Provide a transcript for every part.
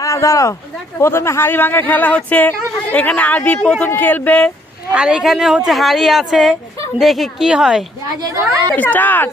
দাঁড়াও, প্রথমে হাড়ি ভাঙা খেলা হচ্ছে। এখানে আরবি প্রথম খেলবে, আর এখানে হচ্ছে হাড়ি আছে। দেখি কি হয়। স্টার্ট।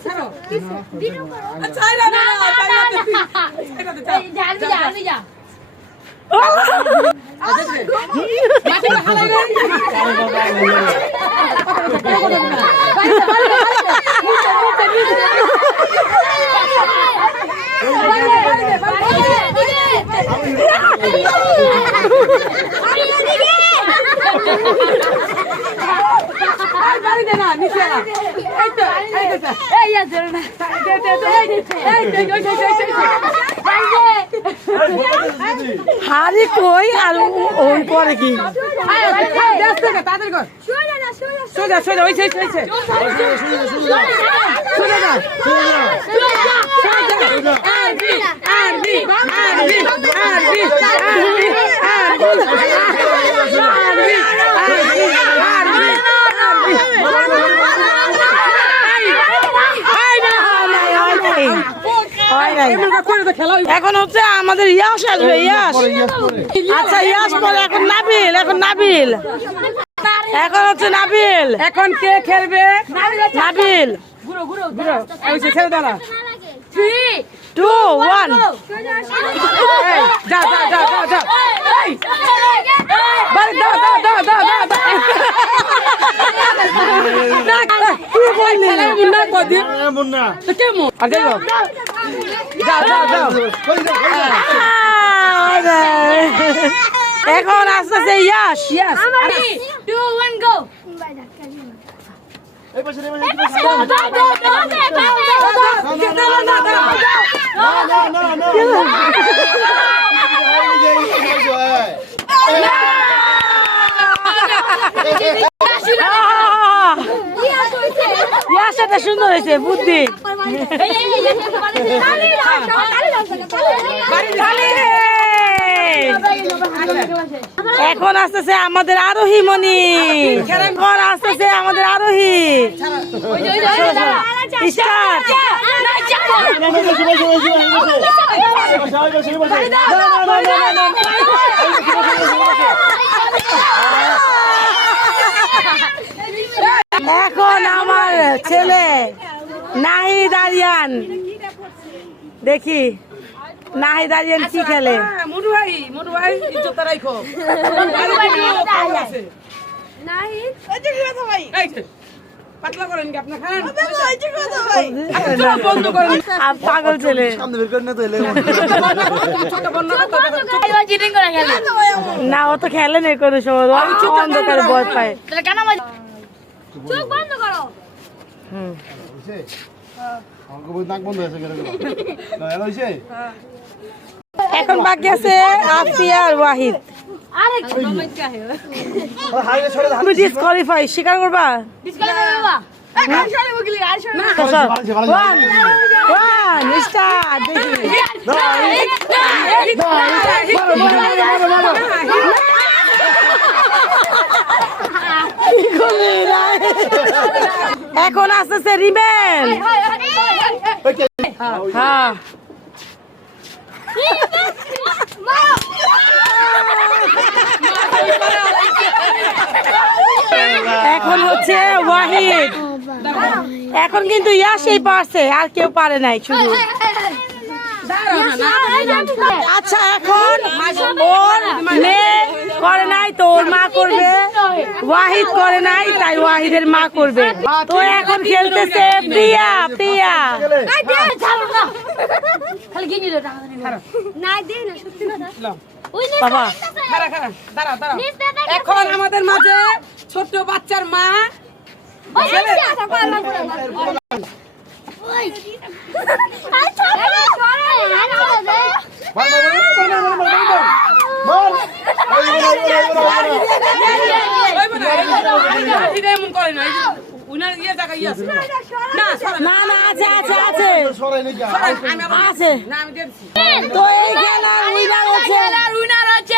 হারি কই আর ওই করে কি এখন হচ্ছে আমাদের ইয়াস আসবে। ইয়াস, আচ্ছা ইয়াস পরে এখন নাবিল। এখন হচ্ছে নাবিল। এখন কে খেলবে? নাবিল। 3, 2, 1 যা যা যা যা যা এখন আসতেছে ইয়াস। ইয়াস 3, 2, 1 গো। ইয়াসটা সুন্দর হয়েছে, বুদ্ধি। এখন আসতেছে আমাদের আরোহী মনি। এখন আসতেছে আমাদের আরোহী। স্টার্ট। এখন আমার ছেলে নাহিদ আরিয়ান, দেখি নাহিদ আরিয়ান কি খেলে। পাগল ছেলে না, ও তো খেলে নেই কোনো সময়, অন্ধকারে ভয় পায়। এখন বাকি আছে আফিয়া আর ওয়াহিদ। ডিসকোয়ালিফাই স্বীকার করবা? এখন আসতেছে রিবেল। হ্যাঁ এখন হচ্ছে ওয়াহিদ। এখন কিন্তু ইয়াসই পারছে, আর কেউ পারে নাই, শুধু। আচ্ছা এখন ওর মেয়ে করে নাই তো ওর মা করবে, ওয়াহিদ করে নাই তাই ওয়াহিদের মা করবে। তো এখন খেলতেছে প্রিয়া। প্রিয়া বাবা, এখন আমাদের মাঝে ছোট্ট বাচ্চার মা। না না, আছে আছে আছে আছে। তো এই খেলার উইনার হচ্ছে